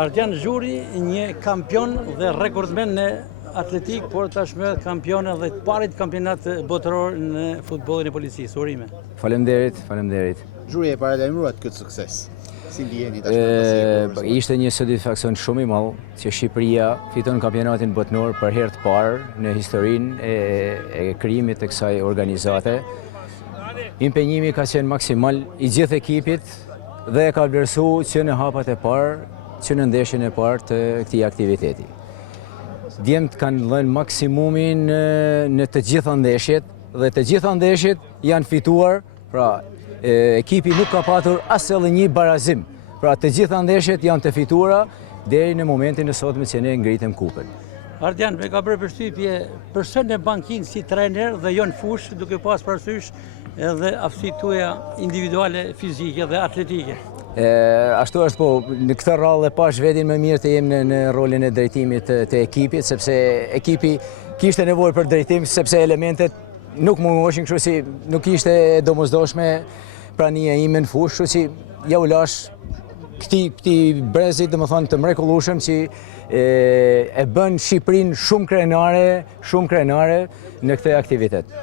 Ardian Zhuri, një kampion dhe rekordmen në atletik, por tashmë kampion edhe të parit kampionat botëror në futbollin e policisë. Urime. Faleminderit. Zhuri e paralajmëruat këtë sukses. Si ndjeni tashmë? Ishte një satisfaksion shumë i madh që Shqipëria fiton kampionatin botëror për herë të parë në historinë e krijimit të kësaj organizate. Impenjimi ka qenë maksimal i gjithë ekipit dhe ka vlerësuar që në hapat e parë, që në ndeshjen e parë të këtij aktiviteti. Djemt kanë dhënë maksimumin në të gjitha ndeshjet dhe të gjitha ndeshjet janë fituar, pra ekipi nuk ka patur as edhe një barazim. Pra të gjitha ndeshjet janë të fituara deri në momentin e sotme që ne ngritëm kupën. Ardian, me ka bërë përshtypje përse në bankinë si trener dhe jo në fushë, duke pas parasysh edhe aftësitë tuaja individuale, fizike dhe atletike. Ashtu është, po, në këtë rallë e pash vetin më mirë të jem në rolin e drejtimit të ekipit, sepse ekipi kishte nevojë për drejtim, sepse elementet nuk mungoshin, kështu si nuk ishte domosdoshme prania ime në fushë, kështu si ja u lash këtij brezit, domethënë të mrekullueshëm që e bën Shqipërinë shumë krenare në këtë aktivitet.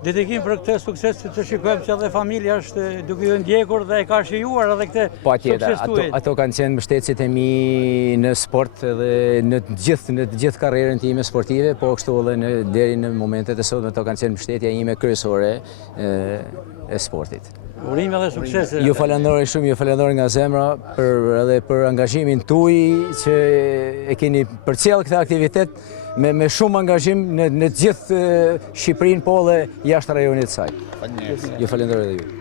Dedikim për këtë sukses të shikojmë që edhe familja është duke ju ndjekur dhe e ka shijuar edhe këtë sukses tuaj. Ato kanë qenë mbështetësit e mi në sport dhe në gjithë karrierën time sportive, po kështu edhe deri në momentet e sotme ato kanë qenë mbështetja ime kryesore e sportit. Urime dhe sukses. Ju falenderoj shumë, ju falenderoj nga zemra edhe për angazhimin tuaj që e keni përcjell këtë aktivitet me shumë angazhim në gjithë Shqipërinë, po dhe jashtë rajonit të saj. Ju falenderoj edhe ju.